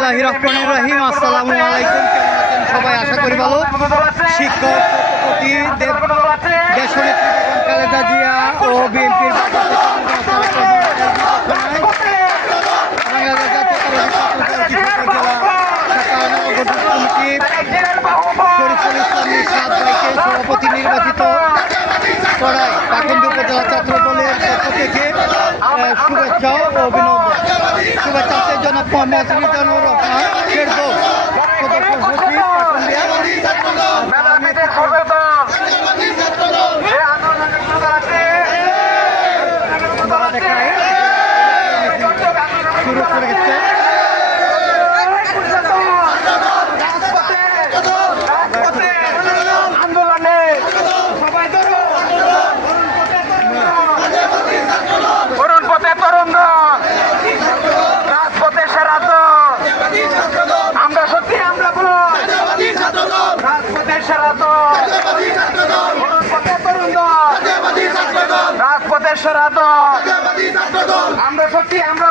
বিসমিল্লাহির রহমানির রহিম। আসসালামু আলাইকুম। কেমন আছেন সবাই? আশা করি ভালো। শিক্ষক কোটি দেশনেত্রী বেগম খালেদা জিয়া ও বিএনপির সভাপতি নির্বাচিত করায় পাকুন্দি উপজেলা ছাত্র দলের পক্ষ থেকে শুভেচ্ছা ও অভিনন্দন। শুভেচ্ছার জন্য মোহাম্মদ মিজানুর রহমান ফেরদৌস সদস্য সচিব শুরু করেছে। রাজপথের সেরা দল আমরা সত্যি আমরা